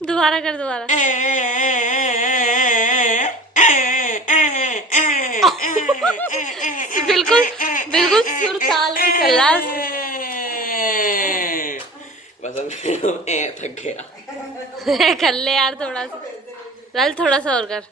दोबारा कर, दोबारा। बिल्कुल बिल्कुल सुर ताल में चल रहा है। बस अब थक गया। कर ले यार थोड़ा सा, थोड़ा सा और कर।